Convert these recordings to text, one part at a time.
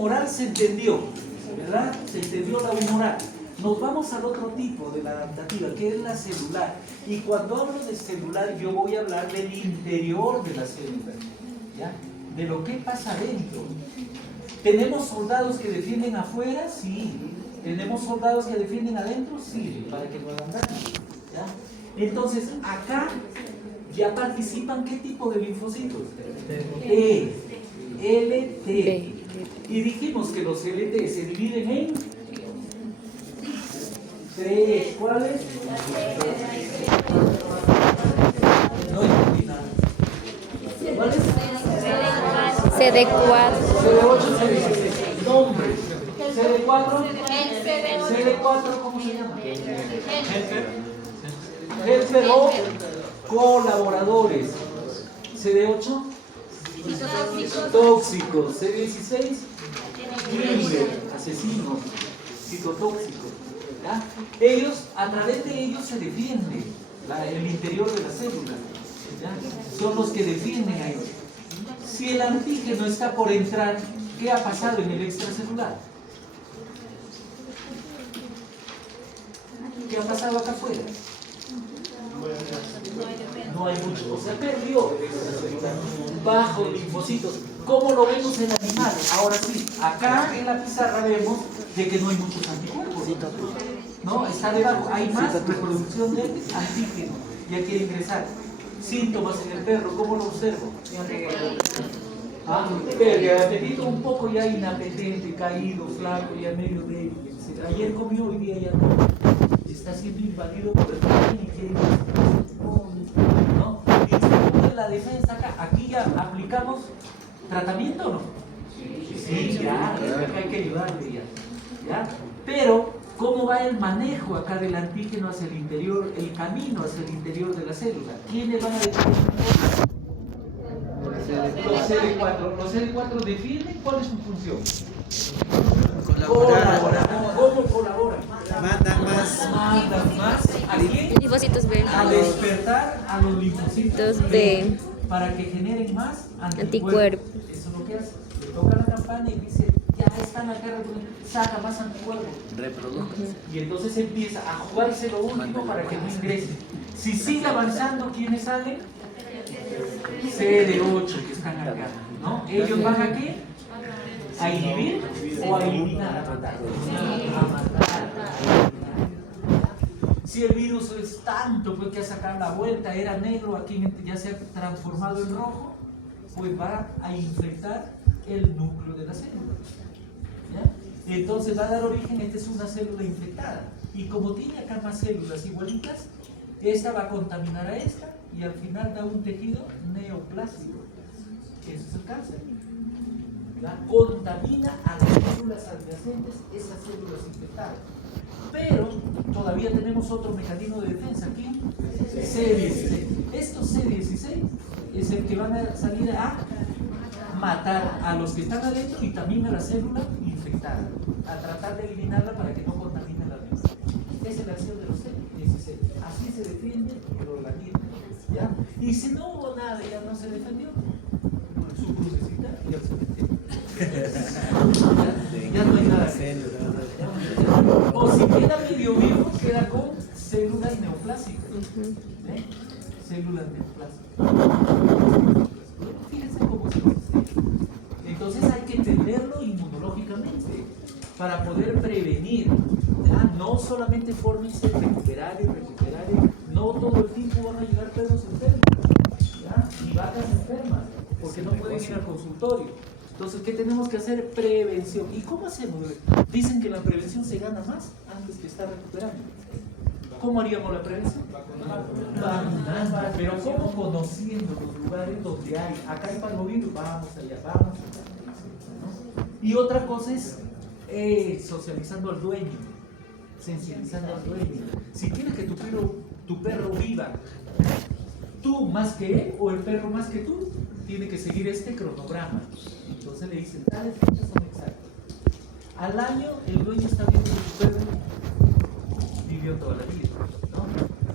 humoral se entendió, ¿verdad? Se entendió la humoral. Nos vamos al otro tipo de la adaptativa, que es la celular. Y cuando hablo de celular, yo voy a hablar del interior de la célula, ¿ya? De lo que pasa adentro. ¿Tenemos soldados que defienden afuera? Sí. ¿Tenemos soldados que defienden adentro? Sí, para que no hagan daño, ¿ya? Entonces, acá ya participan ¿qué tipo de linfocitos? E, L, T. Y dijimos que los LT se dividen en 3. ¿Cuáles? No entendí nada. ¿Cuáles? CD4. CD8, CD16. Nombre. CD4. CD4, ¿cómo se llama? Helper o colaboradores. CD8. Tóxicos. CD16. Killer, asesinos, citotóxicos. ¿Ya? Ellos, a través de ellos se defiende el interior de la célula. ¿Ya? Son los que defienden a ellos. Si el antígeno está por entrar, ¿qué ha pasado en el extracelular? ¿Qué ha pasado acá afuera? No hay mucho, o sea, perdió el extracelular. Bajo linfocitos. ¿Cómo lo vemos en animales? Ahora sí, acá en la pizarra vemos de que no hay muchos anticuerpos. ¿No? Está debajo. Hay más reproducción de antígeno. Ya quiere ingresar. Síntomas en el perro, ¿cómo lo observo? Pérdida de apetito, un poco ya inapetente, caído, flaco, ya medio débil, etc. Ayer comió, hoy día ya no. Está siendo invadido por el pánico y quiere ¿no? Y según la defensa acá, aquí ya aplicamos tratamiento o no. Sí, ya, acá hay que ayudarle ya. Pero, ¿cómo va el manejo acá del antígeno hacia el interior, el camino hacia el interior de la célula? ¿Quiénes van a definir? Los CD4. Los CD4 definen cuál es su función. Colaborar. ¿Cómo colaboran? Mandan más. Mandan más. ¿A quién? Linfocitos B. A despertar a los linfocitos B. Para que generen más Anticuerpos. Eso es lo que hace. Le toca la campana y dice, ya están acá, saca más anticuerpos. Reproducen. Y entonces empieza a jugarse lo último para que no ingrese. Si sigue avanzando, ¿quiénes salen? CD8 que están acá, ¿no? ¿Ellos van a qué? ¿A inhibir o a eliminar? A matar. A matar. Si el virus es tanto, pues que ha sacado la vuelta, era negro, aquí ya se ha transformado en rojo, pues va a infectar el núcleo de la célula. ¿Ya? Entonces va a dar origen, esta es una célula infectada. Y como tiene acá más células igualitas, esta va a contaminar a esta y al final da un tejido neoplásico. Ese es el cáncer. ¿Ya? Contamina a las células adyacentes, esas células infectadas. Pero todavía tenemos otro mecanismo de defensa aquí, C16. Estos C16 es el que van a salir a matar a los que están adentro y también a la célula infectada, a tratar de eliminarla para que no contamine la misma. Esa es la acción de los C16. Así se defiende el organismo. ¿Ya? Y si no hubo nada, ya no se defendió, su crucecita y al cementerio. Ya no hay nada. O si queda medio vivo, queda con células neoplásicas. ¿Eh? Células neoplásicas. Fíjense cómo se hace. Entonces hay que entenderlo inmunológicamente para poder prevenir. ¿Ya? No solamente fórmense, recuperar y recuperar. No todo el tiempo van a llegar perros enfermos. ¿Ya? Y vacas enfermas, porque no pueden ir al consultorio. Entonces, ¿qué tenemos que hacer? Prevención. ¿Y cómo hacemos? Dicen que la prevención se gana más antes que estar recuperando. ¿Cómo haríamos la prevención? Vacunando. Pero ¿cómo? Conociendo los lugares donde hay. Acá hay parvovirus, vamos allá, vamos allá. ¿No? Y otra cosa es socializando al dueño, sensibilizando al dueño. Si quieres que tu perro viva, tú más que él o el perro más que tú, tiene que seguir este cronograma. Entonces le dicen, tales fechas son exactas. Al año el dueño está viendo que su perro vivió toda la vida, ¿no?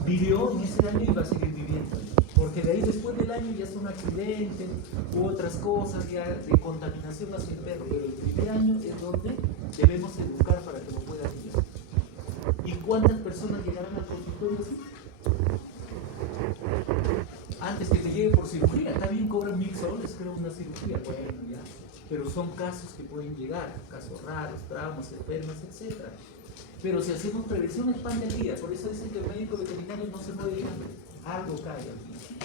Vivió en ese año y va a seguir viviendo. Porque de ahí después del año ya es un accidente u otras cosas ya de contaminación hacia el perro. Pero el primer año debemos educar para que lo puedan mirar. ¿Y cuántas personas llegarán al consultorio así? Antes que te llegue por cirugía, está bien, cobran 1.000 soles, creo, una cirugía, bueno, ya. Pero son casos que pueden llegar, casos raros, traumas, enfermas, etc. Pero si hacemos prevención es pan del día, por eso dicen que el médico veterinario no se puede ir algo cae aquí,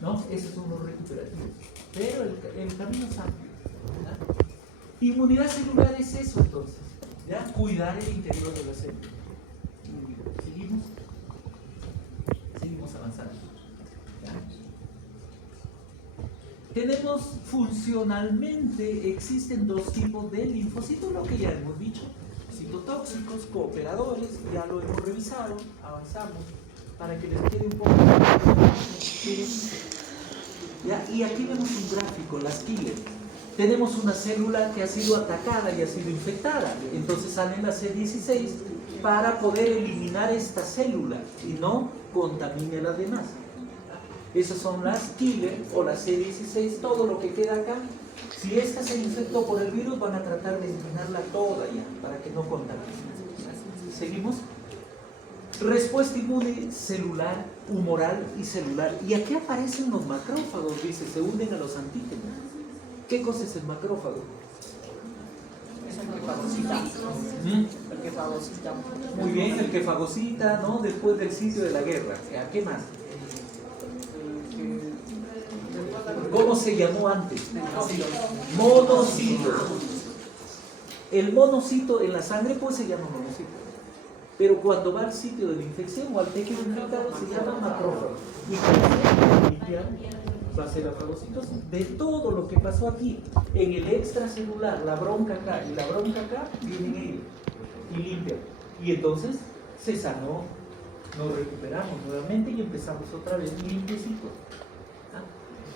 ¿no? Esos son los recuperativos. Pero el camino es amplio, ¿verdad? Inmunidad celular es eso entonces, ¿ya? Cuidar el interior de la célula. Muy bien, seguimos avanzando. ¿Ya? Tenemos funcionalmente, existen dos tipos de linfocitos, lo que ya hemos dicho, citotóxicos, cooperadores, ya lo hemos revisado, avanzamos, para que les quede un poco. ¿Ya? Y aquí vemos un gráfico, las killer. Tenemos una célula que ha sido atacada y ha sido infectada, entonces salen las C16 para poder eliminar esta célula y no contamine a las demás. Esas son las killer o las C16, todo lo que queda acá. Si esta se infectó por el virus, van a tratar de eliminarla toda ya, para que no contamine. ¿Seguimos? Respuesta inmune celular, humoral y celular. Y aquí aparecen los macrófagos, dice, se unen a los antígenos. ¿Qué cosa es el macrófago? Es el que fagocita. El que fagocita. Muy bien, el que fagocita, ¿no? Después del sitio de la guerra. ¿Qué más? ¿Cómo se llamó antes? Monocito. El monocito en la sangre pues se llama monocito. Pero cuando va al sitio de la infección o al tejido infectado se llama macrófago. Y cuando se limpiar, va a ser la fagocitosis. De todo lo que pasó aquí, en el extracelular, la bronca acá y la bronca acá, vienen ellos y limpian. Y entonces se sanó, nos recuperamos nuevamente y empezamos otra vez limpiecito.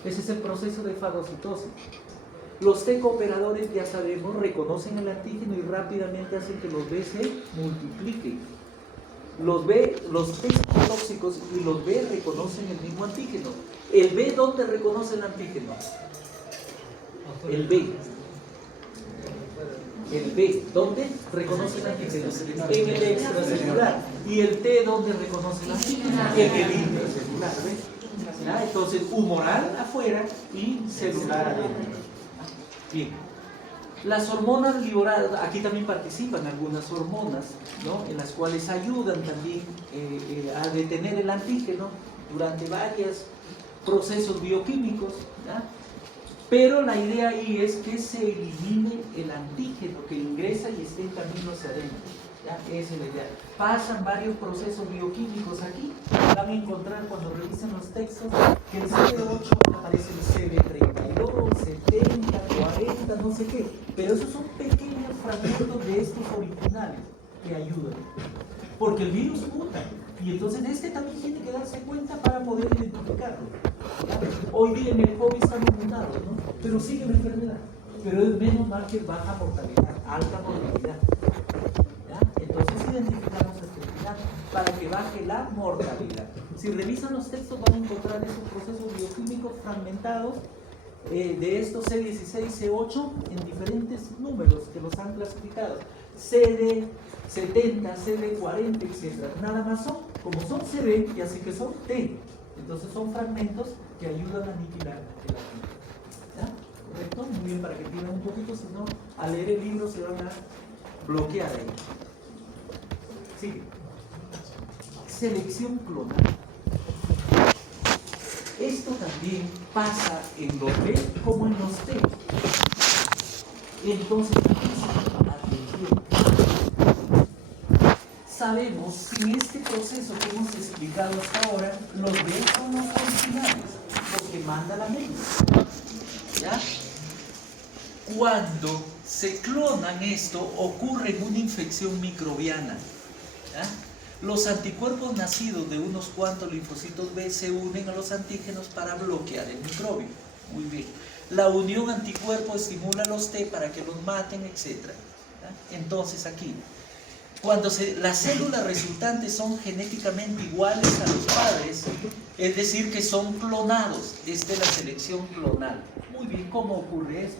Ese es el proceso de fagocitosis. Los T cooperadores, ya sabemos, reconocen el antígeno y rápidamente hacen que los B se multipliquen. Los T tóxicos y los B reconocen el mismo antígeno. ¿El B dónde reconoce el antígeno? El B. El B, ¿dónde reconoce el antígeno? En el extracelular. ¿Y el T dónde reconoce el antígeno? En el intracelular. ¿Ves? Entonces, humoral afuera y celular adentro. Bien. Las hormonas liberadas, aquí también participan algunas hormonas, ¿no? En las cuales ayudan también a detener el antígeno durante varios procesos bioquímicos, ¿ya? Pero la idea ahí es que se elimine el antígeno que ingresa y esté en camino hacia adentro. ¿Ya? Esa es la idea. Pasan varios procesos bioquímicos aquí. Van a encontrar cuando revisen los textos que el CD8 aparece el CD32, 70, 40, no sé qué. Pero esos son pequeños fragmentos de estos originales que ayudan. Porque el virus muta. Y entonces este también tiene que darse cuenta para poder identificarlo. ¿Ya? Hoy día en el COVID estamos mutados, ¿no? Pero sigue la enfermedad. Pero es menos mal que baja mortalidad, alta mortalidad. Entonces identificamos esta enfermedad para que baje la mortalidad. Si revisan los textos van a encontrar esos procesos bioquímicos fragmentados de estos C16, C8 en diferentes números que los han clasificado. CD70, CD40, etc. Nada más son, como son CD, ya sé que son T. Entonces son fragmentos que ayudan a aniquilar el antígeno. ¿Ya? ¿Correcto? Muy bien, para que entiendan un poquito, si no, al leer el libro se van a bloquear ahí. Sigue. Selección clonal. Esto también pasa en los B como en los T. Entonces, atención. Sabemos que en este proceso que hemos explicado hasta ahora, los B son los originales, los que manda la mente. ¿Ya? Cuando se clonan esto, ocurre en una infección microbiana. ¿Ya? Los anticuerpos nacidos de unos cuantos linfocitos B se unen a los antígenos para bloquear el microbio. Muy bien. La unión anticuerpo estimula a los T para que los maten, etc. ¿Ya? Entonces aquí, cuando las células resultantes son genéticamente iguales a los padres, es decir, que son clonados, esta es la selección clonal. Muy bien, ¿cómo ocurre esto?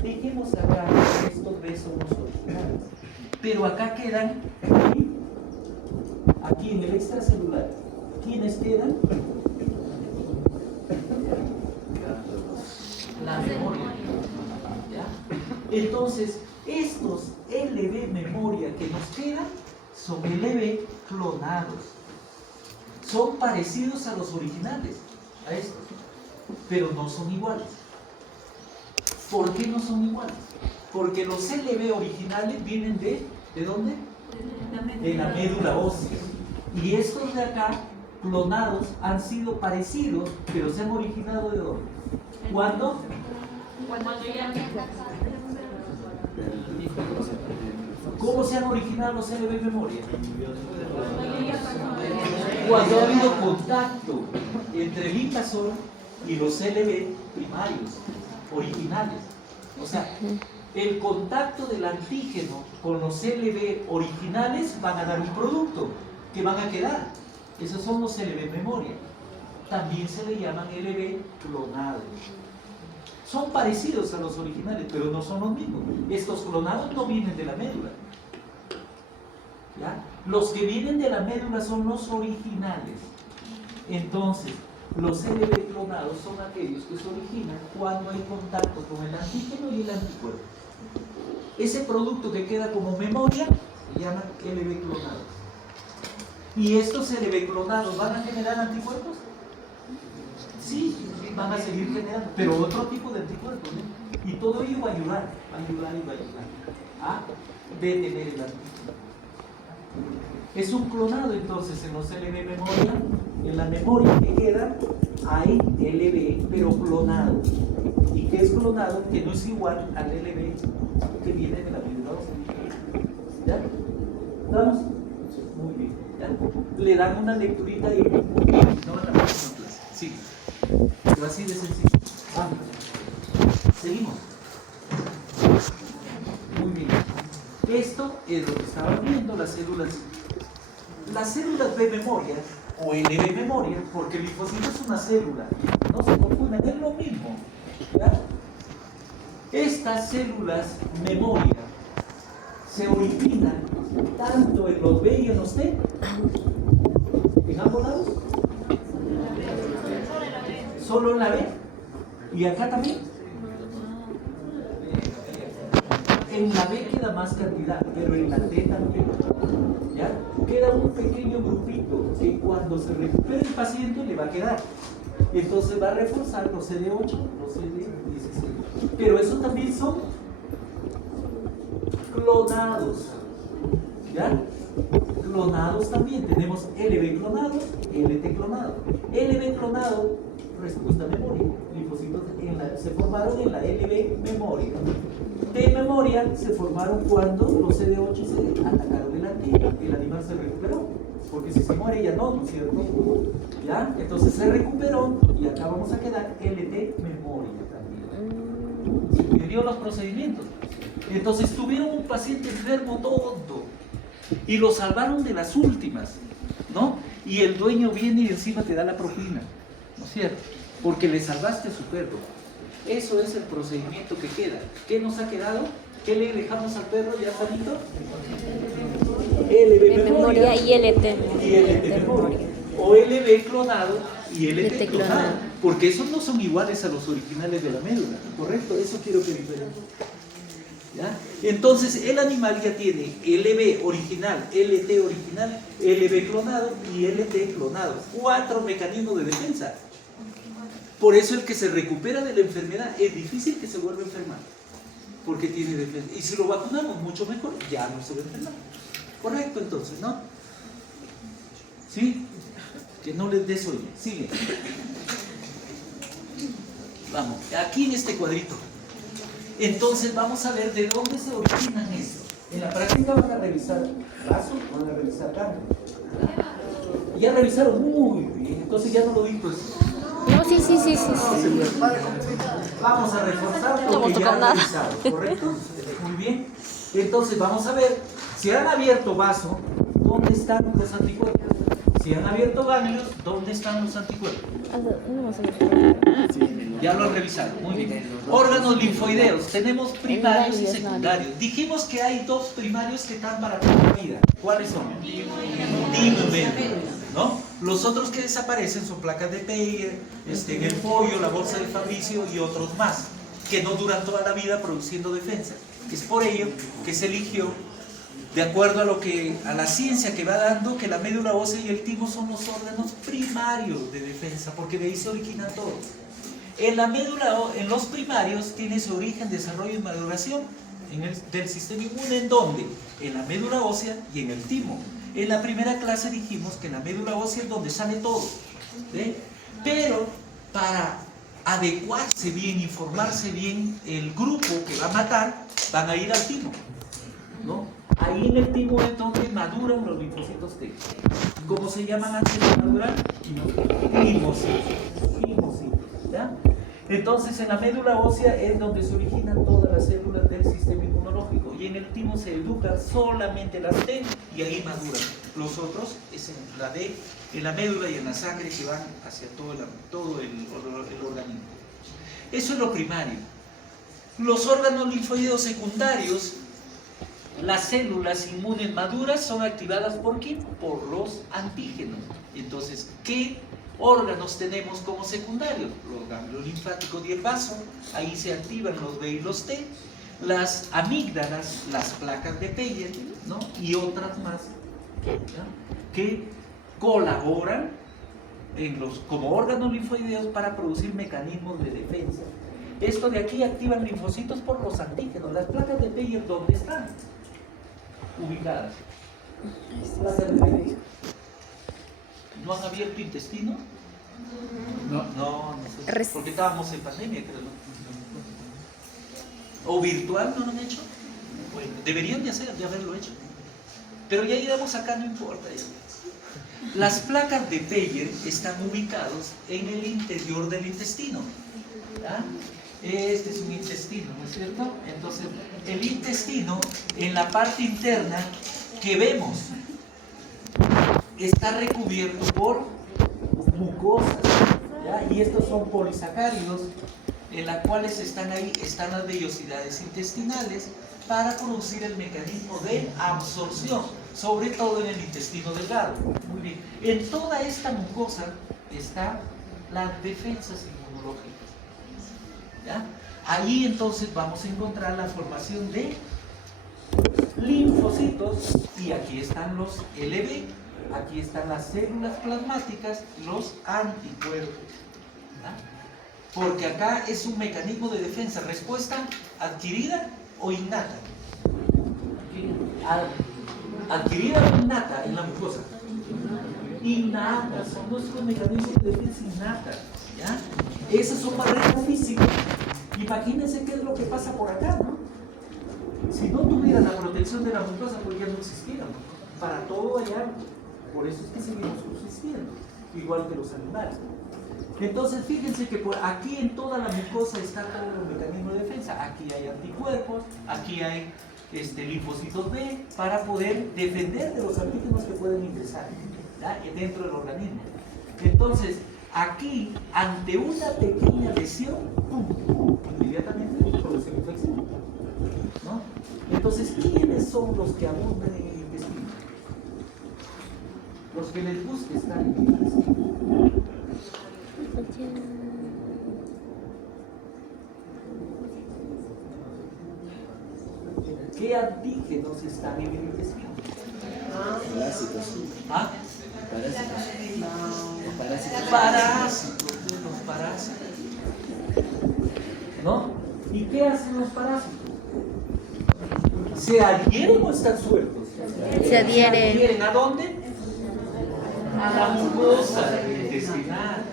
Dejemos acá estos son los originales. Pero acá quedan, aquí en el extracelular, ¿quiénes quedan? La memoria. ¿Ya? Entonces, estos LB memoria que nos quedan son LB clonados. Son parecidos a los originales, a estos, pero no son iguales. ¿Por qué no son iguales? Porque los LB originales vienen ¿de dónde? De la médula ósea. Y estos de acá, clonados, han sido parecidos, pero se han originado ¿de dónde? ¿Cuándo? ¿Cómo se han originado los LB memoria? Cuando ha habido contacto entre el invasor y los LB primarios, originales. O sea, el contacto del antígeno con los LB originales van a dar un producto que van a quedar. Esos son los LB memoria. También se le llaman LB clonados. Son parecidos a los originales, pero no son los mismos. Estos clonados no vienen de la médula. ¿Ya? Los que vienen de la médula son los originales. Entonces, los LB clonados son aquellos que se originan cuando hay contacto con el antígeno y el anticuerpo. Ese producto que queda como memoria se llama LB clonados. ¿Y estos LB clonados van a generar anticuerpos? Sí, van a seguir generando, pero otro tipo de anticuerpos, ¿no? Y todo ello va a ayudar a detener el antígeno. Es un clonado entonces en los LB memoria. En la memoria que queda hay LB, pero clonado. ¿Y qué es clonado? Que no es igual al LB que viene de la médula ósea. ¿Ya? ¿Estamos? Muy bien. ¿Ya? Le dan una lecturita y no en la próxima clase. Sí. Pero así de sencillo. Vamos. Seguimos. Muy bien. Esto es lo que estaban viendo las células. Las células de memoria o LB memoria, porque el linfocito es una célula, no se confunden, es lo mismo. ¿Ya? Estas células memoria se originan tanto en los B y en los T, en ambos lados, solo en la B y acá también. En la B queda más cantidad, pero en la T también. ¿Ya? Queda un pequeño grupito que cuando se recupere el paciente le va a quedar. Entonces va a reforzar los CD8, los CD16. Pero eso también son clonados. ¿Ya? Clonados también. Tenemos LB clonado, LT clonado. LB clonado, respuesta memoria. Linfocitos se formaron en la LB memoria. T memoria se formaron cuando los CD8 se atacaron el antígeno. El animal se recuperó. Porque si se muere ya no, ¿no es cierto? ¿Ya? Entonces se recuperó y acá vamos a quedar LT memoria también. Se pidió los procedimientos. Entonces tuvieron un paciente enfermo tonto y lo salvaron de las últimas, ¿no? Y el dueño viene y encima te da la propina, ¿no es cierto? Porque le salvaste a su perro. Eso es el procedimiento que queda. ¿Qué nos ha quedado? ¿Qué le dejamos al perro ya, Juanito? LB memoria y LT memoria. O LB clonado y LT clonado. Porque esos no son iguales a los originales de la médula. ¿Correcto? Eso quiero que diferencie. ¿Ya? Entonces el animal ya tiene LB original, LT original, LB clonado y LT clonado. 4 mecanismos de defensa. Por eso el que se recupera de la enfermedad es difícil que se vuelva a enfermar, porque tiene defensa. Y si lo vacunamos mucho mejor, ya no se va a enfermar. Correcto, entonces, ¿no? ¿Sí? Que no les des oye. Sigue. Vamos, aquí en este cuadrito. Entonces vamos a ver de dónde se originan estos. En la práctica van a revisar vasos, van a revisar ganglios. Ya revisaron muy bien, entonces ya no lo digo. No, sí. Vamos a reforzar lo que ya han revisado, ¿correcto? Muy bien. Entonces vamos a ver, si han abierto vaso, ¿dónde están los anticuerpos? Si han abierto ganglios, ¿dónde están los anticuerpos? Ya lo han revisado, muy bien. Órganos linfoideos, tenemos primarios y secundarios. Dijimos que hay dos primarios que están para toda la vida. ¿Cuáles son? Timo y medio, ¿no? Los otros que desaparecen son placas de Peyer, en el pollo, la bolsa de Fabricio y otros más, que no duran toda la vida produciendo defensa. Es por ello que se eligió, de acuerdo a la ciencia que va dando, que la médula ósea y el timo son los órganos primarios de defensa, porque de ahí se origina todo. En la médula, en los primarios, tiene su origen, desarrollo y maduración del sistema inmune. ¿En dónde? En la médula ósea y en el timo. En la primera clase dijimos que en la médula ósea es donde sale todo, ¿sí? Pero para adecuarse bien, informarse bien, el grupo que va a matar, van a ir al timo, ¿no? Ahí en el timo es donde maduran los linfocitos T. ¿Cómo se llaman antes de madurar? Quimocitos, ¿ya? Entonces en la médula ósea es donde se originan todas las células del sistema inmunológico, y en el timo se educan solamente las T y ahí maduran. Los otros es en la D, en la médula y en la sangre, que van hacia todo el organismo. Eso es lo primario. Los órganos linfoideos secundarios, las células inmunes maduras, son activadas ¿por quién? Por los antígenos. Entonces, ¿qué órganos tenemos como secundarios? Los ganglios linfáticos y el vaso, ahí se activan los B y los T, las amígdalas, las placas de Peyer, ¿no? Y otras más, ¿ya? Que colaboran como órganos linfoideos para producir mecanismos de defensa. Esto de aquí activan linfocitos por los antígenos. Las placas de Peyer, ¿dónde están ubicadas? Placas de Peyer. ¿No han abierto intestino? No sé, porque estábamos en pandemia, creo, ¿no? ¿O virtual no lo han hecho? Bueno, deberían de haberlo hecho. Pero ya iremos acá, no importa eso. Las placas de Peyer están ubicados en el interior del intestino, ¿ya? Este es un intestino, ¿no es cierto? Entonces, el intestino, en la parte interna que vemos, está recubierto por mucosas, ¿ya? Y estos son polisacáridos, en las cuales están las vellosidades intestinales para producir el mecanismo de absorción, sobre todo en el intestino delgado. Muy bien. En toda esta mucosa están las defensas inmunológicas, ¿ya? Ahí entonces vamos a encontrar la formación de linfocitos, y aquí están los LB, aquí están las células plasmáticas, los anticuerpos, ¿ya? Porque acá es un mecanismo de defensa, respuesta adquirida o innata. Adquirida o innata en la mucosa. Innata, son nuestros mecanismos de defensa innata, ¿ya? Esas son barreras físicas. Imagínense qué es lo que pasa por acá, ¿no? Si no tuvieran la protección de la mucosa, pues ya no existiéramos. Para todo hay algo. Por eso es que seguimos subsistiendo, igual que los animales. Entonces, fíjense que por aquí en toda la mucosa está todo el mecanismo de defensa. Aquí hay anticuerpos, aquí hay linfocitos B, para poder defender de los antígenos que pueden ingresar, ¿ya? Dentro del organismo. Entonces, aquí, ante una pequeña lesión, ¡pum!, inmediatamente produce infección, ¿no? Entonces, ¿quiénes son los que abundan en el intestino? Los que les gusta estar en el intestino. ¿Qué antígenos están en el intestino? Parásitos. ¿Ah? Parásitos, los parásitos. ¿No? ¿Y qué hacen los parásitos? ¿Se adhieren o están sueltos? Se adhieren. ¿A dónde? A la mucosa intestinal.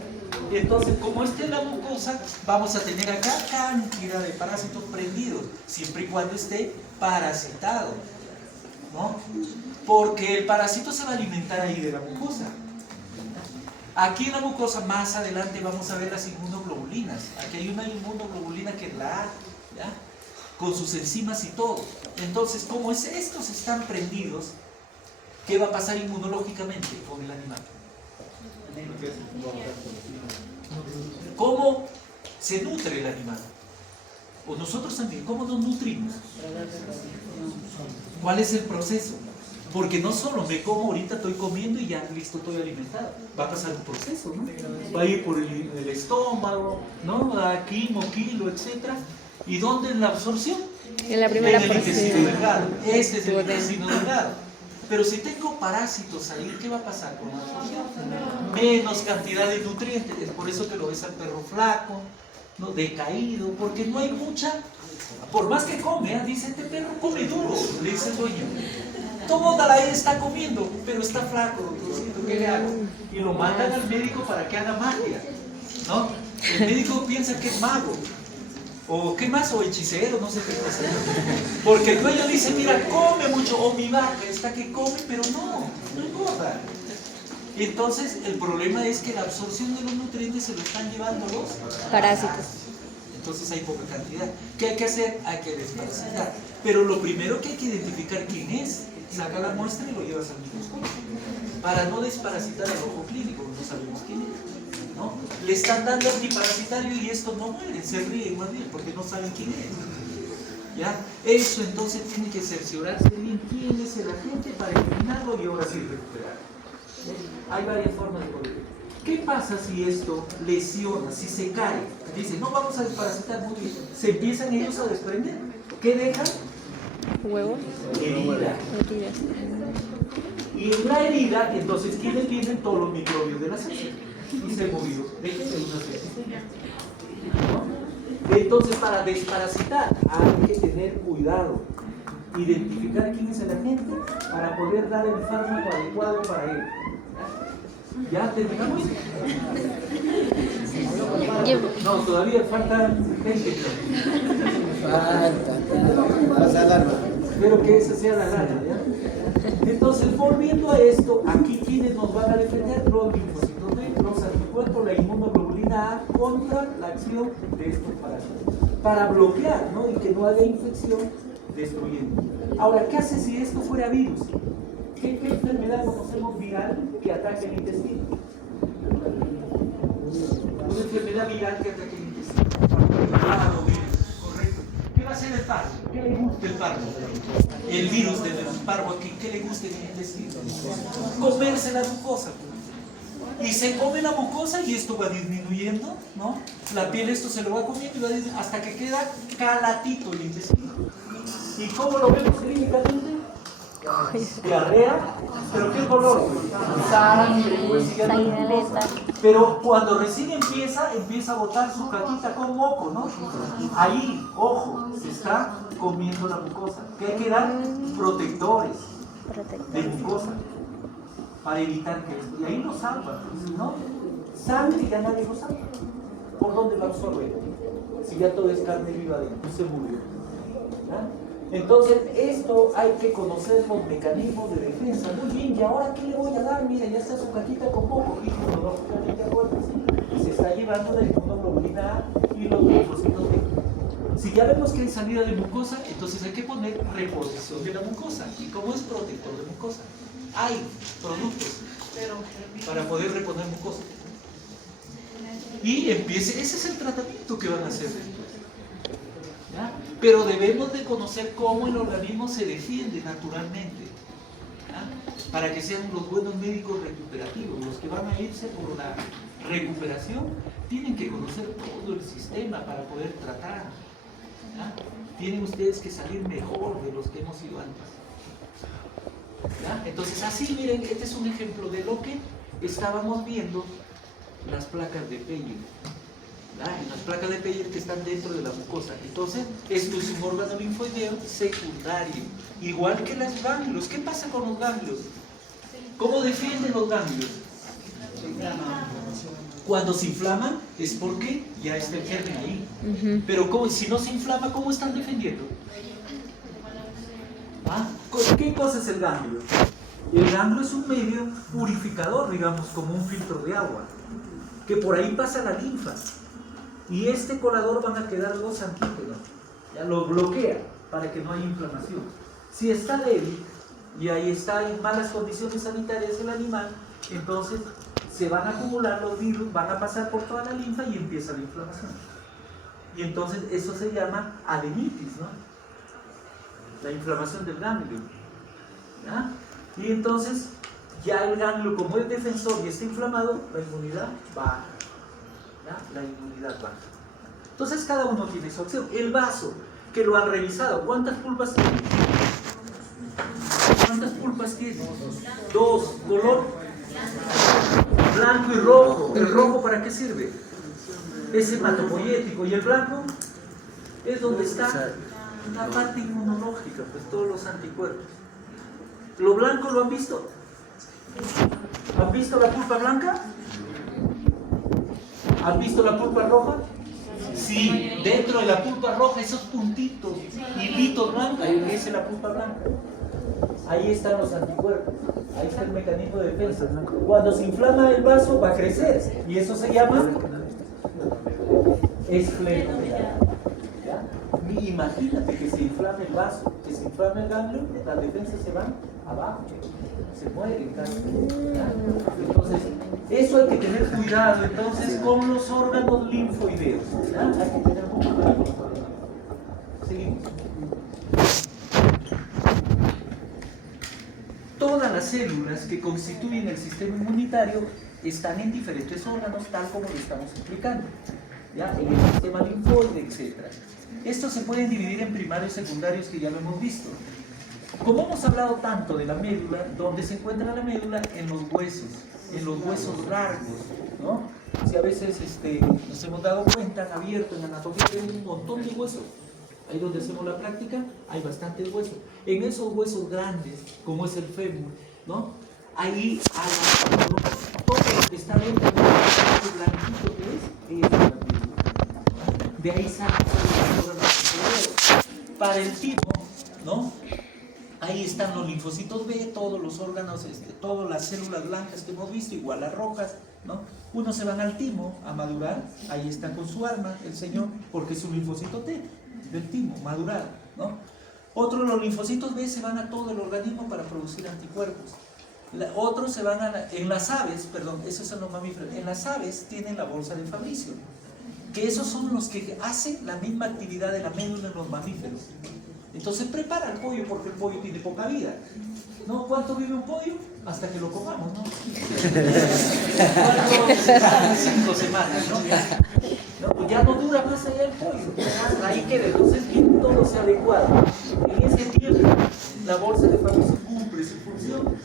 Entonces, como esta es la mucosa, vamos a tener acá cantidad de parásitos prendidos, siempre y cuando esté parasitado, ¿no? Porque el parásito se va a alimentar ahí de la mucosa. Aquí en la mucosa, más adelante, vamos a ver las inmunoglobulinas. Aquí hay una inmunoglobulina que es la A, ¿ya? Con sus enzimas y todo. Entonces, como estos están prendidos, ¿qué va a pasar inmunológicamente con el animal? ¿Cómo se nutre el animal? O nosotros también, ¿cómo nos nutrimos? ¿Cuál es el proceso? Porque no solo me como, ahorita estoy comiendo y ya listo, estoy alimentado. Va a pasar un proceso, ¿no? Va a ir por el estómago, ¿no? Aquí, moquilo, etc. ¿Y dónde es la absorción? En la primera En el intestino porción. delgado. Este es el intestino delgado. Pero si tengo parásitos ahí, ¿qué va a pasar con la absorción? Menos cantidad de nutrientes. Es por eso que lo ves al perro flaco, ¿no? Decaído, porque no hay mucha. Por más que come, dice, este perro come duro, le dice el dueño. Toda la está comiendo, pero está flaco, doctorcito, ¿qué le hago? Y lo mandan al médico para que haga magia, ¿no? El médico piensa que es mago, o qué más, o hechicero, no sé qué cosa. Porque el dueño dice, mira, come mucho, o mi vaca está que come, pero no engorda. Entonces, el problema es que la absorción de los nutrientes se lo están llevando los Parásitos. Entonces hay poca cantidad. ¿Qué hay que hacer? Hay que desparasitar. Pero lo primero que hay que identificar quién es. Saca la muestra y lo llevas al microscopio. Para no desparasitar al ojo clínico, no sabemos quién es, ¿no? Le están dando antiparasitario y esto no muere, se ríe más bien porque no saben quién es. ¿Ya? Eso entonces tiene que cerciorarse bien quién es el agente para eliminarlo y ahora sí recuperar. Hay varias formas de poder. ¿Qué pasa si esto lesiona, si se cae? Dice, no vamos a desparasitar muy bien. Se empiezan ellos a desprender. ¿Qué dejan? Huevos. Herida. Heridas. Y en la herida, entonces, ¿quiénes tienen todos los microbios de la sepsis? Y se movió. Déjenme una sepsis. ¿No? Entonces, para desparasitar, hay que tener cuidado. Identificar quién es el agente para poder dar el fármaco adecuado para él. ¿Ya terminamos? No, todavía falta gente. Espero que esa sea la gana, ¿ya? Entonces, volviendo a esto, aquí quienes nos van a defender, los linfocitos B, los anticuerpos, la inmunoglobulina A contra la acción de estos parásitos. Para bloquear, ¿no? Y que no haya infección destruyendo. Ahora, ¿qué hace si esto fuera virus? ¿Qué enfermedad conocemos viral que ataque el intestino? Una enfermedad viral que ataque el intestino. Correcto. ¿Qué va a hacer el parvo? ¿Qué le gusta el parvo? El virus del parvo, ¿qué le gusta en el intestino? Comerse la mucosa. Y se come la mucosa y esto va disminuyendo, ¿no? La piel esto se lo va comiendo y va disminuyendo hasta que queda calatito el intestino. ¿Y cómo lo vemos clínicamente? Diarrea, pero ¿qué color? Sangre, pero cuando recién empieza a botar su caquita con moco, ¿no? Ahí, ojo, se está comiendo la mucosa. ¿Qué hay que dar? Protectores de mucosa para evitar que esto. Y ahí lo salva, ¿no? Sangre ya nadie lo salva. ¿Por dónde lo absorbe? Si ya todo es carne viva dentro, se murió. ¿Ya? Entonces, esto hay que conocer los mecanismos de defensa. Muy bien, ¿y ahora qué le voy a dar? Mira, ya está su cajita con poco, y se está llevando la inmunoglobulina A y los linfocitos B. Si ya vemos que hay salida de mucosa, entonces hay que poner reposición de la mucosa. ¿Y cómo es protector de mucosa? Hay productos para poder reponer mucosa. Y ese es el tratamiento que van a hacer después. ¿Ya? Pero debemos de conocer cómo el organismo se defiende naturalmente, ¿ya? Para que sean los buenos médicos recuperativos. Los que van a irse por la recuperación tienen que conocer todo el sistema para poder tratar, ¿ya? Tienen ustedes que salir mejor de los que hemos ido antes, ¿ya? Entonces así, miren, este es un ejemplo de lo que estábamos viendo, las placas de Peyer. En las placas de Peyer que están dentro de la mucosa. Entonces, esto es un órgano linfoideo secundario, igual que los ganglios. ¿Qué pasa con los ganglios? ¿Cómo defienden los ganglios? Cuando se inflaman es porque ya está el germen ahí. Pero si no se inflama, ¿cómo están defendiendo? ¿Ah? ¿Qué cosa es el ganglio? El ganglio es un medio purificador, digamos, como un filtro de agua, que por ahí pasa la linfa. Y este colador van a quedar los antígenos, ya lo bloquea para que no haya inflamación. Si está débil y ahí está en malas condiciones sanitarias el animal, entonces se van a acumular los virus, van a pasar por toda la linfa y empieza la inflamación. Y entonces eso se llama adenitis, ¿no? La inflamación del ganglio. ¿Ya? Y entonces ya el ganglio, como es defensor y está inflamado, la inmunidad baja. ¿Ya? La inmunidad baja. Entonces cada uno tiene su acción. El vaso, que lo han revisado, ¿cuántas pulpas tiene? ¿Cuántas pulpas tiene? 2. ¿Color? Blanco y rojo. ¿El rojo para qué sirve? Es hematopoyético. ¿Y el blanco? Es donde está la parte inmunológica, pues todos los anticuerpos. ¿Lo blanco lo han visto? ¿Han visto la pulpa blanca? ¿Han visto la pulpa roja? Sí, dentro de la pulpa roja, esos puntitos, hilitos blancos, esa es la pulpa blanca. Ahí están los anticuerpos, ahí está el mecanismo de defensa. Cuando se inflama el vaso va a crecer y eso se llama esclerodermia. Imagínate que se inflame el vaso, que se inflame el ganglio, las defensas se van abajo, se mueren casi. Entonces, eso hay que tener cuidado entonces con los órganos linfoideos. ¿Ya? Hay que tener mucho cuidado con los órganos. Seguimos. Todas las células que constituyen el sistema inmunitario están en diferentes órganos, tal como lo estamos explicando. ¿Ya? En el sistema linfoide, etc. Estos se pueden dividir en primarios y secundarios, que ya lo hemos visto. Como hemos hablado tanto de la médula, ¿dónde se encuentra la médula? En los huesos largos, ¿no? Si a veces nos hemos dado cuenta, han abierto en anatomía, hay un montón de huesos. Ahí donde hacemos la práctica, hay bastantes huesos. En esos huesos grandes, como es el fémur, ¿no? Ahí todo está dentro de un blanquito que es la médula. De ahí salen los órganos. Para el timo, ¿no? Ahí están los linfocitos B, todos los órganos, todas las células blancas que hemos visto, igual las rojas, ¿no? Unos se van al timo a madurar, ahí está con su arma el señor, porque es un linfocito T del timo, madurar, ¿no? Otros, los linfocitos B, se van a todo el organismo para producir anticuerpos. Otros se van en las aves, perdón, esos son los mamíferos, en las aves tienen la bolsa de Fabricio, que esos son los que hacen la misma actividad de la médula en los mamíferos. Entonces prepara el pollo porque el pollo tiene poca vida, ¿no? ¿Cuánto vive un pollo? Hasta que lo comamos, ¿no? 5 semanas, ¿no? Pues ya no dura más allá el pollo, ahí queda. Entonces bien, todo se adecuado. En ese tiempo la bolsa de Fabricio cumple su función.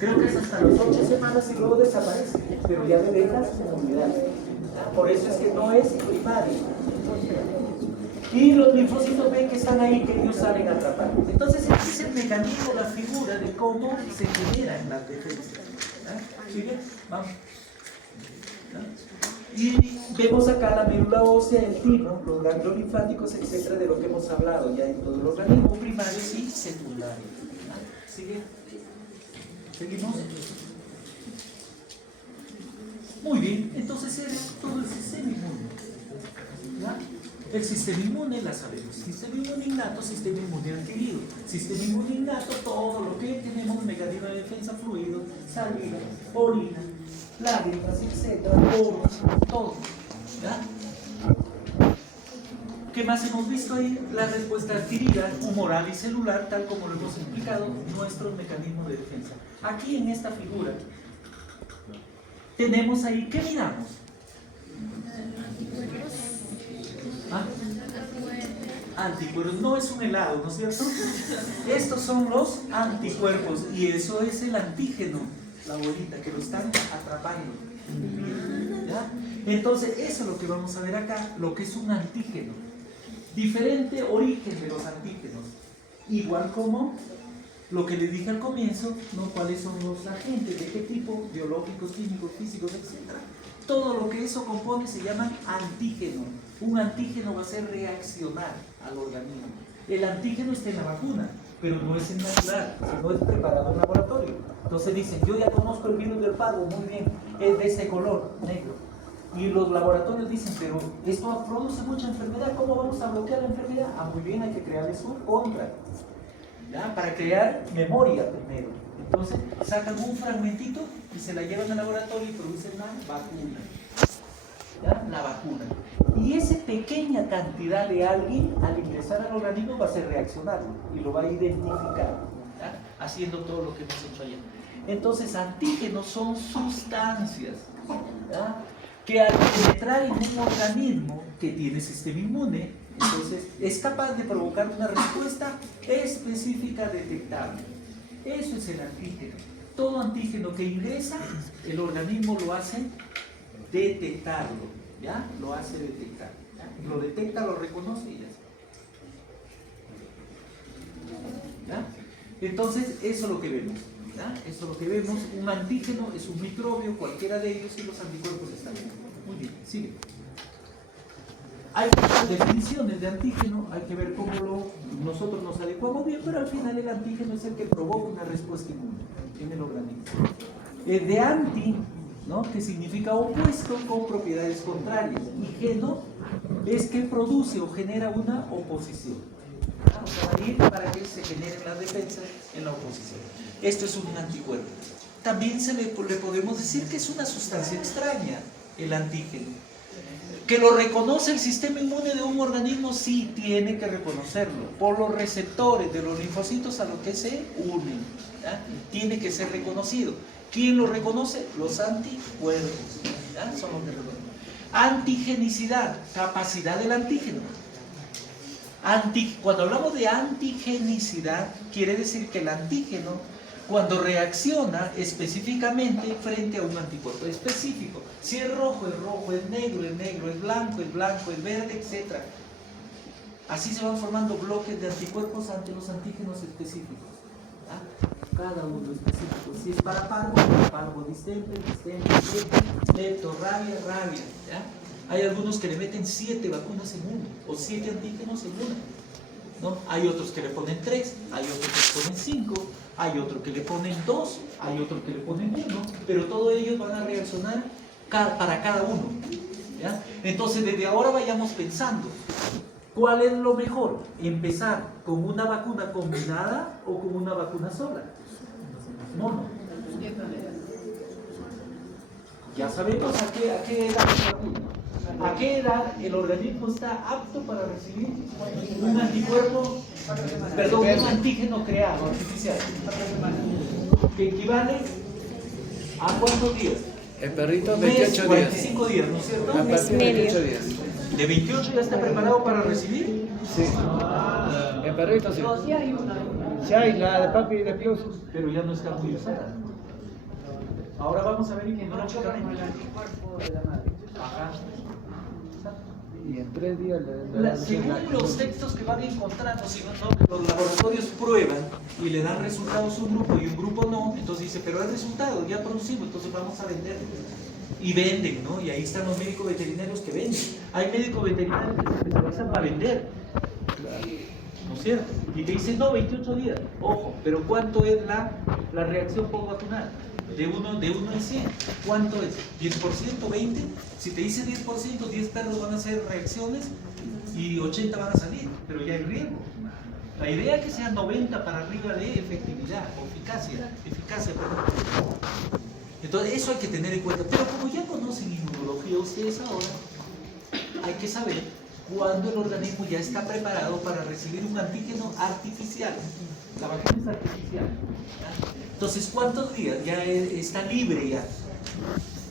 Creo que es hasta las 8 semanas y luego desaparece, pero ya me dejas unidad. Por eso es que no es primario. Y los linfocitos B que están ahí, que ellos salen a atrapar. Entonces, este es el mecanismo, la figura de cómo se generan las defensas. ¿Sigue? Vamos. Y vemos acá la médula ósea, el timo, los ganglios linfáticos, etcétera, de lo que hemos hablado ya en todo el organismo, primarios y secundarios. ¿Sigue? ¿Seguimos? Muy bien, entonces es todo el sistema inmune. ¿Ya? El sistema inmune, la sabemos. Sistema inmune innato, sistema inmune adquirido. Sistema inmune innato, todo lo que tenemos, mecanismo de defensa, fluido, saliva, orina, lágrimas, etcétera, poros, todo. ¿Ya? ¿Qué más hemos visto ahí? La respuesta adquirida, humoral y celular, tal como lo hemos explicado, nuestros mecanismos de defensa. Aquí en esta figura tenemos ahí, ¿qué miramos? ¿Ah? Anticuerpos, no es un helado, ¿no es cierto? Estos son los anticuerpos y eso es el antígeno, la bolita, que lo están atrapando. ¿Ya? Entonces, eso es lo que vamos a ver acá, lo que es un antígeno. Diferente origen de los antígenos, igual como lo que les dije al comienzo, ¿no? ¿Cuáles son los agentes? ¿De qué tipo? Biológicos, químicos, físicos, etcétera. Todo lo que eso compone se llama antígeno. Un antígeno va a ser reaccionar al organismo. El antígeno está en la vacuna, pero no es en natural, sino es preparado en laboratorio. Entonces dicen, yo ya conozco el virus del parvo, muy bien, es de ese color, negro. Y los laboratorios dicen, pero esto produce mucha enfermedad, ¿cómo vamos a bloquear la enfermedad? Ah, muy bien, hay que crearle su contra. ¿ya? Para crear memoria primero. Entonces sacan un fragmentito y se la llevan al laboratorio y producen una vacuna. ¿Ya? La vacuna. Y esa pequeña cantidad de alguien al ingresar al organismo va a hacer reaccionarlo y lo va a identificar, ¿ya? Haciendo todo lo que hemos hecho ayer. Entonces, antígenos son sustancias, ¿ya? Que al penetrar en un organismo que tiene sistema inmune, entonces es capaz de provocar una respuesta específica detectable. Eso es el antígeno. Todo antígeno que ingresa, el organismo lo hace detectarlo, ¿ya? Lo hace detectar, ¿ya? Lo detecta, lo reconoce y ya está. ¿Ya? Entonces, eso es lo que vemos, ¿ya? Eso es lo que vemos. Un antígeno es un microbio, cualquiera de ellos, y los anticuerpos están bien. Muy bien, sigue. Hay muchas definiciones de antígeno, hay que ver cómo nosotros nos adecuamos bien, pero al final el antígeno es el que provoca una respuesta inmune en el organismo. De anti, ¿no? Que significa opuesto con propiedades contrarias, y geno es que produce o genera una oposición. O sea, va a ir para que se generen las defensas en la oposición. Esto es un anticuerpo. También le podemos decir que es una sustancia extraña, el antígeno. ¿Que lo reconoce el sistema inmune de un organismo? Sí, tiene que reconocerlo. Por los receptores de los linfocitos a los que se unen, ¿ya? Tiene que ser reconocido. ¿Quién lo reconoce? Los anticuerpos, ¿ya? Son los que reconocen. Antigenicidad, capacidad del antígeno. Cuando hablamos de antigenicidad, quiere decir que el antígeno, cuando reacciona específicamente frente a un anticuerpo específico, si es rojo, es negro, es blanco, es verde, etc. Así se van formando bloques de anticuerpos ante los antígenos específicos, ¿ya? Cada uno específico. Si es para parvo, distemper, lepto, rabia, ¿ya? Hay algunos que le meten 7 vacunas en uno, o 7 antígenos en una, ¿no? Hay otros que le ponen 3, hay otros que le ponen 5, hay otros que le ponen 2, hay otros que le ponen 1, pero todos ellos van a reaccionar para cada uno, ¿ya? Entonces, desde ahora vayamos pensando, ¿cuál es lo mejor? ¿Empezar con una vacuna combinada o con una vacuna sola? Mono. Ya sabemos a qué edad es la vacuna. ¿A qué edad el organismo está apto para recibir un anticuerpo, un antígeno creado, artificial? Que equivale a ¿cuántos días? El perrito, 28 días. 45 días, ¿no es cierto? A partir de 28 días. ¿De 28 ya está preparado para recibir? Sí. El perrito sí. No, sí hay una. Sí hay, la de papi y de Plus. Pero ya no está muy usada. Ahora vamos a ver El anticuerpo de la madre. Ajá. Y en 3 días Según los textos que van encontrando, si no, los laboratorios prueban y le dan resultados a un grupo y un grupo no, entonces dice, pero hay resultados, ya producimos, entonces vamos a vender. Y venden, ¿no? Y ahí están los médicos veterinarios que venden. Hay médicos veterinarios que se especializan para vender, ¿no es cierto? Y te dicen, no, 28 días. Ojo, pero ¿cuánto es la reacción post-vacunal? De 1 en 100, ¿cuánto es? ¿10%? ¿20%? Si te dice 10%, 10 perros van a hacer reacciones y 80 van a salir, pero ya hay riesgo. La idea es que sea 90 para arriba de efectividad o eficacia, perdón. Entonces eso hay que tener en cuenta, pero como ya conocen inmunología ustedes ahora, hay que saber cuándo el organismo ya está preparado para recibir un antígeno artificial. La vacuna es artificial, ¿ya? Entonces, ¿cuántos días? Ya está libre ya.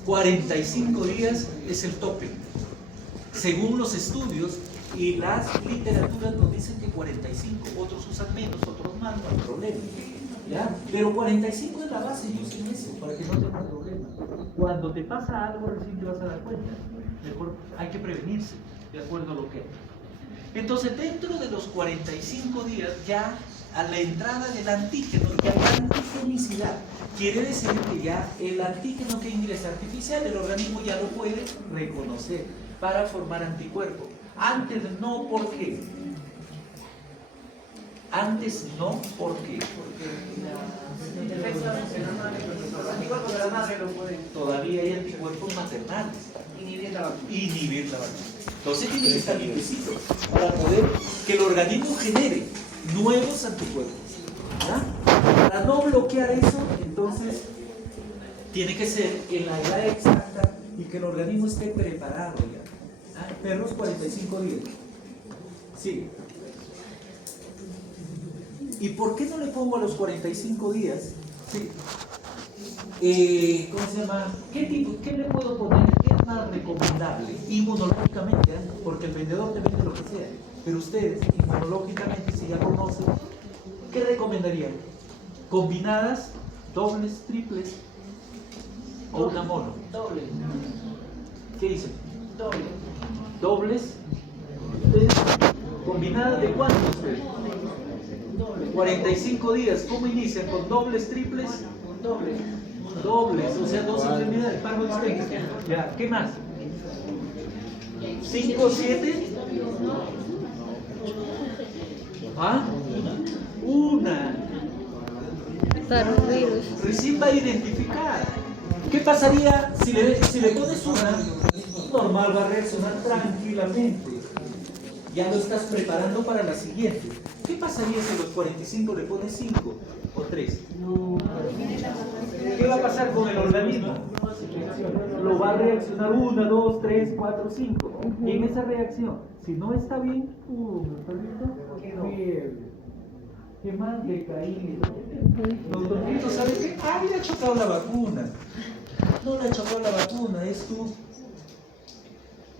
45 días es el tope. Según los estudios y las literaturas nos dicen que 45, otros usan menos, otros más, no hay problema, ¿ya? Pero 45 es la base, y usen eso para que no tengan problema. Cuando te pasa algo recién te vas a dar cuenta. Mejor hay que prevenirse, de acuerdo a lo que hay. Entonces, dentro de los 45 días ya a la entrada del antígeno, ya hay antigenicidad. Quiere decir que ya el antígeno que ingresa artificial, el organismo ya lo puede reconocer para formar anticuerpos. Antes no, ¿por qué? Antes no, ¿por qué? Porque Los anticuerpos de la madre lo pueden todavía hay anticuerpos maternales. inhibir la vacuna. Inhibir la vacuna. Entonces tiene que estar limpiecito para poder que el organismo genere nuevos anticuerpos. ¿Ya? Para no bloquear eso, entonces tiene que ser en la edad exacta y que el organismo esté preparado ya. ¿Ah? Perros 45 días. Sí. ¿Y por qué no le pongo a los 45 días? Sí. ¿Cómo se llama? ¿Qué le puedo poner? ¿Qué es más recomendable? Inmunológicamente, ¿eh? Porque el vendedor te vende lo que sea. Pero ustedes, inmunológicamente, si ya conocen, ¿qué recomendarían? ¿Combinadas, dobles, triples o una mono? Doble. ¿Qué dicen? Doble. ¿Dobles? ¿Ustedes? ¿Combinadas de cuántos ustedes? Doble. 45 días. ¿Cómo inician? ¿Con dobles, triples? Doble. Dobles, o sea, dos extremidades, párrafo extenso. Ya, ¿qué más? 5, 7. ¿Ah? Una. Parvovirus. Recién va a identificar. ¿Qué pasaría si le pones una? Normal, va a reaccionar tranquilamente. Ya lo estás preparando para la siguiente. ¿Qué pasaría si a los 45 le pones 5 o 3? ¿Qué va a pasar con el organismo? Lo va a reaccionar 1, 2, 3, 4, 5. Y en esa reacción, si no está bien, perrito, qué más decaído. Los perritos, ¿saben qué? Ah, le ha chocado la vacuna. No le ha chocado la vacuna, es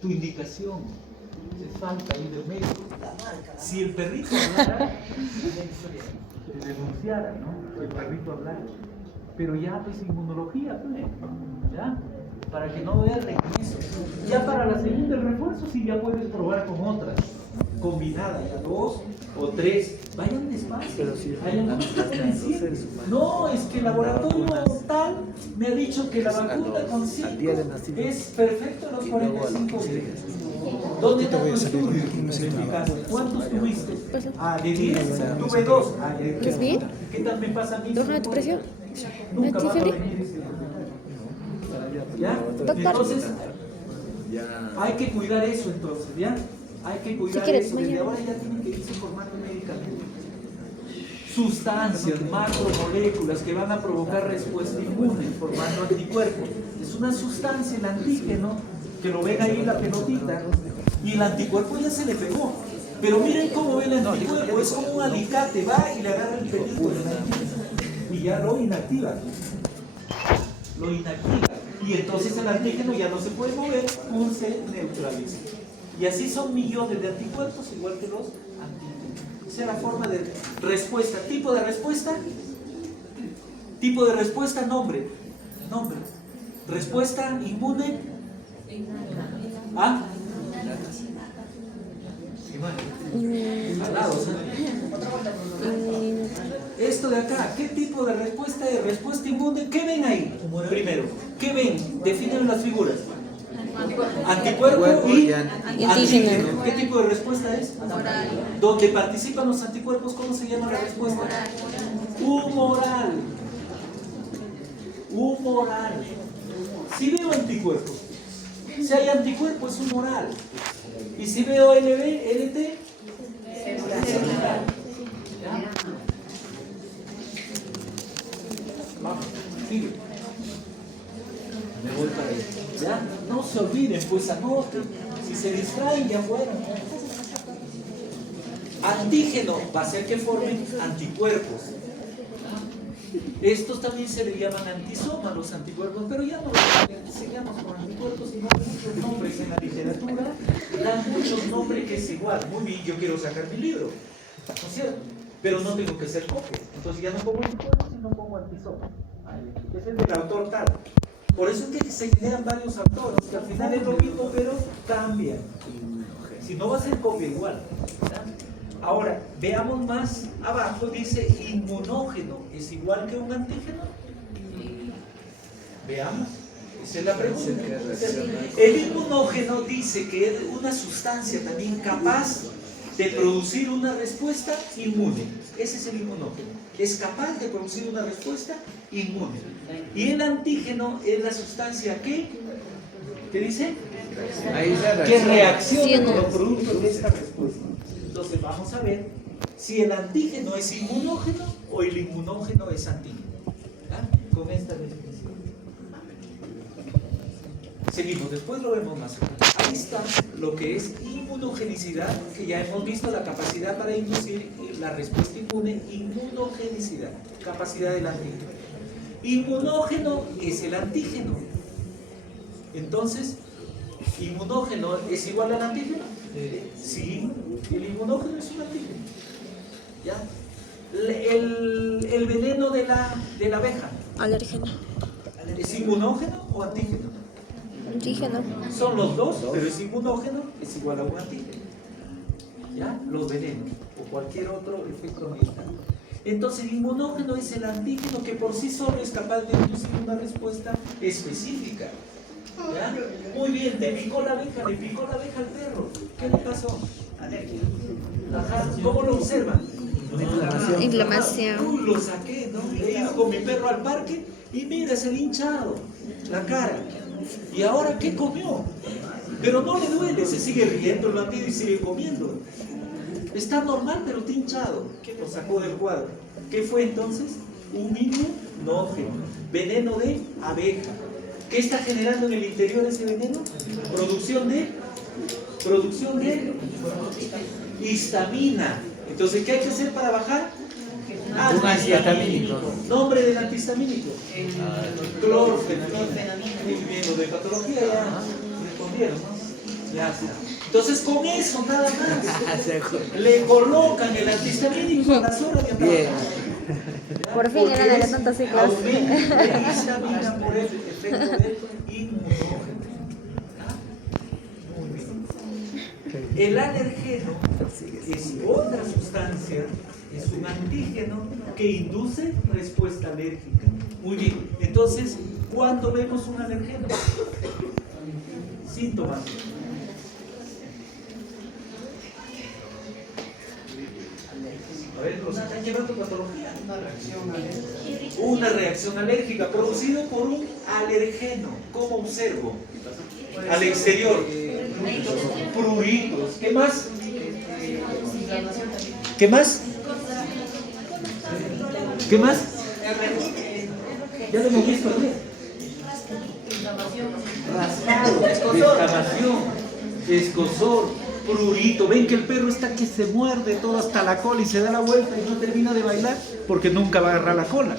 tu indicación. Se falta ahí del médico. Si el perrito hablara, denunciara, ¿no? El perrito hablara. Pero ya, pues, inmunología, pues, ¿ya? Para que no erren en eso. Ya para la segunda, el refuerzo, sí ya puedes probar con otras. Combinadas, ya 2 o 3. Vayan despacio. No, es que el laboratorio tal me ha dicho que la vacuna con 5 es perfecto a los 45 días. ¿Dónde está tu estudio? En mi caso. ¿Cuántos tuviste? Ah, de 10. Tuve 2. Ah, ya. ¿Estás bien? ¿Qué tal me pasa a mí? ¿Torno de tu presión? Nunca ¿No va a tienes venir ese. ¿Ya? Doctor. Entonces, hay que cuidar eso entonces, ¿ya? Hay que cuidar quieres, eso. Desde mañana. ahora ya tienen que irse formando médicamente. Sustancias, macromoléculas que van a provocar respuesta inmune, formando anticuerpos. Es una sustancia, el antígeno, que lo ven ahí la pelotita, y el anticuerpo ya se le pegó. Pero miren cómo ve el anticuerpo, es como un alicate, va y le agarra el pelito del antígeno y ya lo inactiva. Lo inactiva. Y entonces el antígeno ya no se puede mover, se neutraliza. Y así son millones de anticuerpos, igual que los antígenos. Esa es la forma de respuesta. Tipo de respuesta. Tipo de respuesta, nombre. Nombre. Respuesta inmune. ¿Ah? Alados, Esto de acá, ¿qué tipo de respuesta es? Respuesta inmune. ¿Qué ven ahí? Primero, ¿qué ven? Definen las figuras. Anticuerpo y antígeno. ¿Qué tipo de respuesta es? Donde participan los anticuerpos, ¿cómo se llama la respuesta? Humoral. Humoral. Si veo anticuerpos, si hay anticuerpos es humoral. Y si veo LT, celular. ¿Ya? Vamos, sigue. Me voy para ahí. ¿Ya? No se olviden, pues anoten. Si se distraen, ya fueron. Antígeno va a ser que formen anticuerpos. Estos también se le llaman antisomas, los anticuerpos, pero ya no los enseñamos con anticuerpos, sino muchos nombres en la literatura, dan muchos nombres que es igual. Muy bien, yo quiero sacar mi libro, ¿no es cierto? Pero no tengo que ser copia. Entonces ya no pongo anticuerpos, sino pongo antisomas. Ese es del autor tal. Por eso es que se generan varios autores, que al final es lo mismo, pero cambian. Si no va a ser copia igual. ¿Ya? Ahora, veamos más abajo, dice inmunógeno. ¿Es igual que un antígeno? Veamos. Esa es la pregunta. El inmunógeno dice que es una sustancia también capaz de producir una respuesta inmune. Ese es el inmunógeno. Es capaz de producir una respuesta inmune. Y el antígeno es la sustancia que, ¿qué dice? Que reacciona con los productos de esta respuesta. Entonces vamos a ver si el antígeno es inmunógeno o el inmunógeno es antígeno. ¿Ya? Con esta definición. Seguimos, después lo vemos más. Ahí está lo que es inmunogenicidad, que ya hemos visto la capacidad para inducir la respuesta inmune, inmunogenicidad, capacidad del antígeno. Inmunógeno es el antígeno. Entonces, ¿inmunógeno es igual al antígeno? Sí, el inmunógeno es un antígeno. ¿Ya? El veneno de la abeja, Alérgeno. ¿es inmunógeno o antígeno? Antígeno. Son los dos, pero es inmunógeno, es igual a un antígeno. ¿Ya? Los venenos o cualquier otro efecto ambiental. Entonces, el inmunógeno es el antígeno que por sí solo es capaz de inducir una respuesta específica. ¿Ya? Muy bien, le picó la abeja al perro. ¿Qué le pasó? Ajá, ¿cómo lo observan? Inflamación. Uy, lo saqué, ¿no? He ido con mi perro al parque y mira, se le ha hinchado la cara. ¿Y ahora qué comió? Pero no le duele, se sigue riendo el bandido y sigue comiendo. Está normal, pero está hinchado. Lo sacó del cuadro. ¿Qué fue entonces? Un inmunógeno. Veneno de abeja. ¿Qué está generando en el interior ese veneno? Producción de histamina. Entonces, ¿qué hay que hacer para bajar? Un antihistamínico. Nombre del antihistamínico. Clorfenamina. Muy bien, lo de patología ya respondieron, ¿no? Ya está. Entonces, con eso nada más le colocan el antihistamínico a las horas de trabajar. Por fin eran de tantas siglas. Aumenta la histamina por el efecto del inmunógeno. Muy bien. El alergeno es otra sustancia, es un antígeno que induce respuesta alérgica. Muy bien. Entonces, ¿cuándo vemos un alergeno? Síntomas. A ver, los están llevando patología. Una reacción alérgica producida por un alergeno. ¿Cómo observo? Al exterior. Pruritos. ¿Qué más? ¿Qué más? ¿Qué más? Ya lo hemos visto ayer. Rascado, inflamación, escozor, prurito. Ven que el perro está que se muerde todo hasta la cola y se da la vuelta y no termina de bailar porque nunca va a agarrar la cola.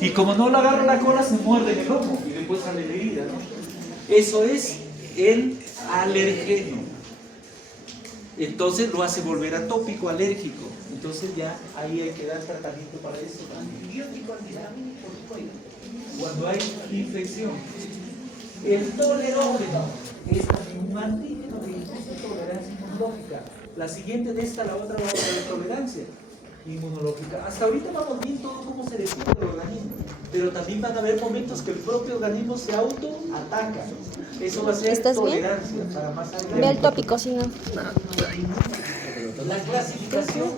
Y como no le agarra la cola, se muerde en el ojo y después sale de herida, ¿no? Eso es el alergeno. Entonces lo hace volver atópico, alérgico. Entonces ya ahí hay que dar tratamiento para eso. Antibiótico, antihistamínico, cuando hay infección. El tolerógeno es también un antígeno que induce tolerancia inmunológica. La siguiente de esta, la otra va a ser tolerancia inmunológica. Hasta ahorita vamos bien todo cómo se defiende el organismo, pero también van a haber momentos que el propio organismo se autoataca. Eso va a ser tolerancia para más adelante. Ve el tópico, si no. La clasificación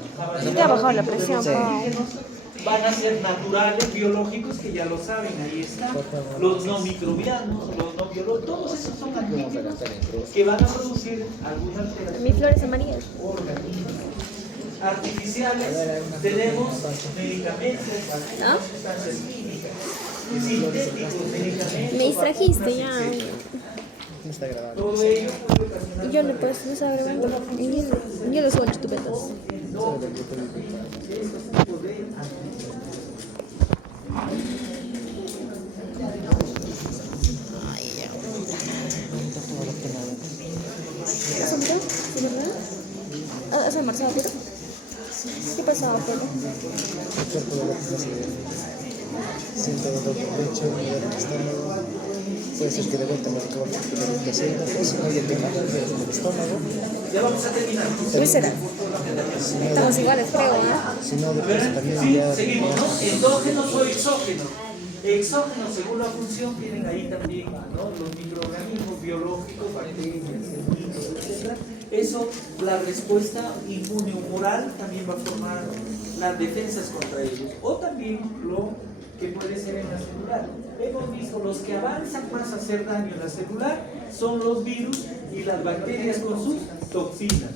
Se te ha bajado la presión. van a ser naturales, biológicos, que ya lo saben, ahí están. Los no microbianos, los no biológicos, todos esos son antígenos que van a producir alguna alteración. Mis flores amarillas. Organismos artificiales, tenemos medicamentos, ¿Ah? sustancias químicas, sintéticos, medicamentos. Me distrajiste ya. Todo ello puede ocasionar. Y yo no puedo, no sabe grabando. Y yo lo subo en chupetas. ¿Has almorzado? ¿De verdad? ¿Has almorzado, Pedro? ¿Qué pasaba, Pedro? El cuerpo de la siento dolor de pecho, dolor de estómago. Puede ser que de vuelta me recoja la cena, si no hay tema del estómago. Ya vamos a terminar. Úlcera. Estamos iguales, creo, ¿no? Si no, después también Sí, ya... seguimos, ¿no? Endógenos o exógenos. Exógenos, según la función, tienen ahí también, ¿no? Los microorganismos biológicos, bacterias, semillas, etc. Eso, la respuesta inmune humoral también va a formar las defensas contra ellos. O también lo que puede ser en la celular. Hemos visto, los que avanzan más a hacer daño en la celular son los virus y las bacterias con sus toxinas.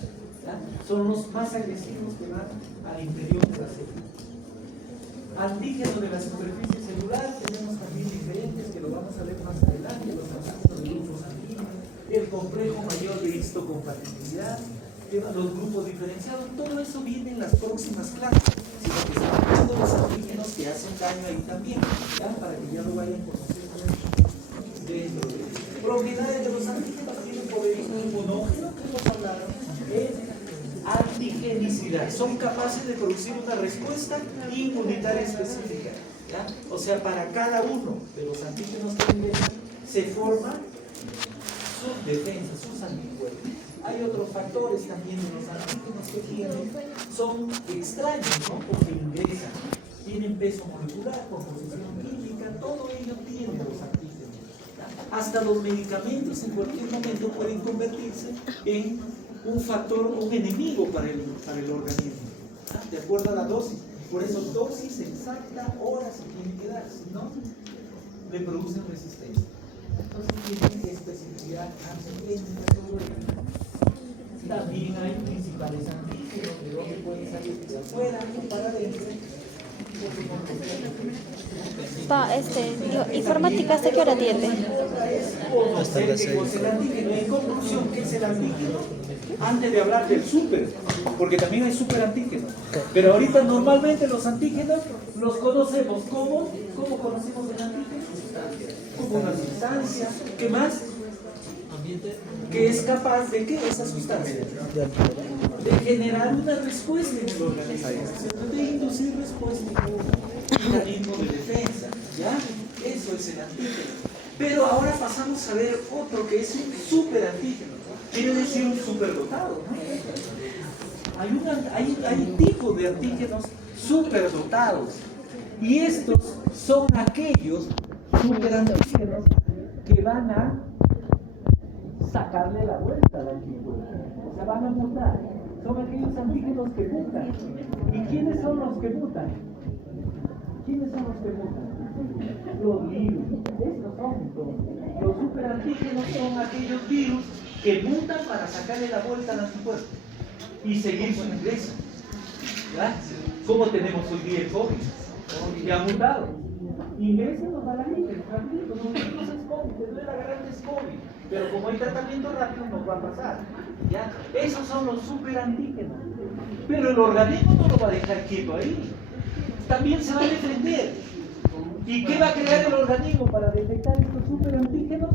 ¿ya? Son los más agresivos que van al interior de la célula. Antígenos de la superficie celular, tenemos también diferentes que lo vamos a ver más adelante, los antígenos de grupos sanguíneos, el complejo mayor de histocompatibilidad, los grupos diferenciados, todo eso viene en las próximas clases, sino que están hablando los antígenos que hacen daño ahí también, ¿ya? Para que ya lo vayan conociendo dentro de propiedades de los antígenos. Tienen poder inmunógeno, que hemos hablado, antigenicidad, son capaces de producir una respuesta inmunitaria específica, ¿ya? O sea, para cada uno de los antígenos que ingresan se forma sus defensas, sus anticuerpos. Hay otros factores también de los antígenos que tienen, son extraños, ¿no? Porque ingresan, tienen peso molecular, composición química, todo ello tiene los antígenos, ¿ya? Hasta los medicamentos en cualquier momento pueden convertirse en un factor, un enemigo para el organismo, ¿ah? De acuerdo a la dosis. Por eso dosis exacta, horas se tiene que dar, si no, le producen resistencia. Entonces tiene especificidad antigénica sobre ello. También hay principales antígenos de donde pueden salir de afuera o para adentro. Informática, ¿hasta qué hora atiende? Hasta las 6. En conclusión, ¿qué es el antígeno? Antes de hablar del súper, porque también hay superantígenos, pero ahorita normalmente los antígenos los conocemos como, ¿cómo conocemos el antígeno? Como una sustancia, ¿qué más? Que es capaz de ¿qué? Esa sustancia de generar una respuesta en el organismo, de inducir respuesta en un mecanismo de defensa, ¿ya? Eso es el antígeno. Pero ahora pasamos a ver otro que es un superantígeno. Quiere decir un superdotado, ¿no? Hay tipos de antígenos superdotados. Y estos son aquellos superantígenos que van a sacarle la vuelta al antígeno. O sea, van a mutar. Son aquellos antígenos que mutan. ¿Y quiénes son los que mutan? ¿Quiénes son los que mutan? Los virus. Estos son entonces. Los superantígenos son aquellos virus que mutan para sacarle la vuelta al anticuerpo y seguir su ingreso. ¿Ya? ¿Cómo tenemos hoy día el COVID? Que ha mutado. Ingrésenos a la gente, tranquilo, nosotros es COVID, te duele la garganta, es COVID. Pero como hay tratamiento rápido, nos va a pasar. ¿Ya? Esos son los superantígenos. Pero el organismo no lo va a dejar quieto ahí. También se va a defender. ¿Y qué va a crear el organismo para detectar estos superantígenos?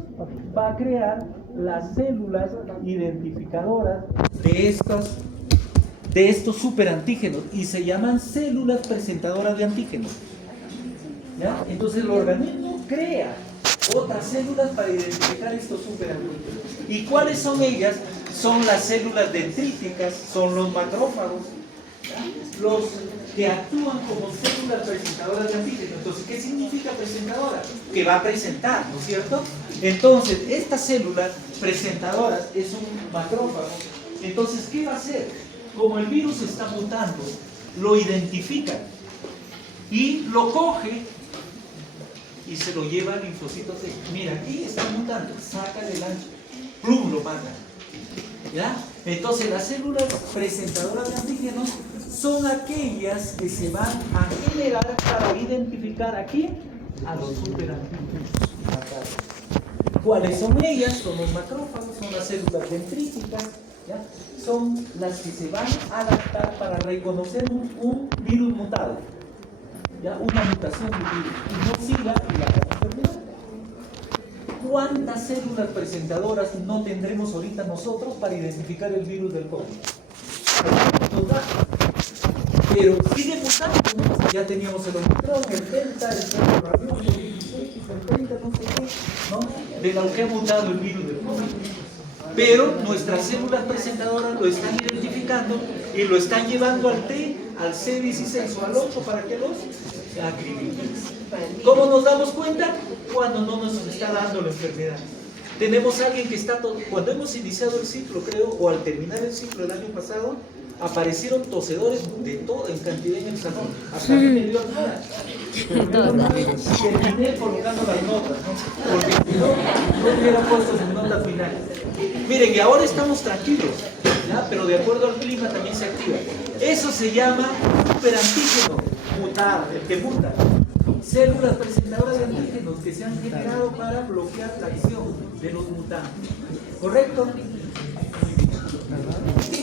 Va a crear las células identificadoras de estos superantígenos y se llaman células presentadoras de antígenos. ¿Ya? Entonces el organismo crea otras células para identificar estos superantígenos. ¿Y cuáles son ellas? Son las células dendríticas, son los macrófagos, ¿ya? Los que actúan como células presentadoras de antígenos. Entonces, ¿qué significa presentadora? Que va a presentar, ¿no es cierto? Entonces, estas células presentadoras es un macrófago. Entonces, ¿qué va a hacer? Como el virus está mutando, lo identifica y lo coge y se lo lleva al linfocito T. Mira, aquí está mutando, saca del ancho, plum, lo mata. ¿Ya? Entonces, las células presentadoras de antígenos son aquellas que se van a generar para identificar aquí a los superantígenos. ¿Cuáles son ellas? Son los macrófagos, son las células dendríticas, ¿ya? Son las que se van a adaptar para reconocer un virus mutado, ¿ya? Una mutación de virus y no siga la enfermedad. ¿Cuántas células presentadoras no tendremos ahorita nosotros para identificar el virus del COVID? Pero sigue mutando, ¿no? Ya teníamos el Omicron, el Delta, el Rabión, el 16, el 30, no sé qué, ¿no? De lo que ha mutado el virus del COVID. Pero nuestras células presentadoras lo están identificando y lo están llevando al T, al C16 o al 8 para que los acribilen. ¿Cómo nos damos cuenta? Cuando no nos está dando la enfermedad. Tenemos a alguien que está cuando hemos iniciado el ciclo, creo, o al terminar el ciclo del año pasado, aparecieron tosedores de todo en cantidad en el salón. Hasta a mí me dio alguna. Terminé colocando las notas, ¿no? Porque si no, no hubiera puesto sus notas finales. Miren, y ahora estamos tranquilos. ¿ya? Pero de acuerdo al clima también se activa. Eso se llama superantígeno, mutar, el que muta. Células presentadoras de antígenos que se han generado para bloquear la acción de los mutantes. ¿Correcto? Muy bien.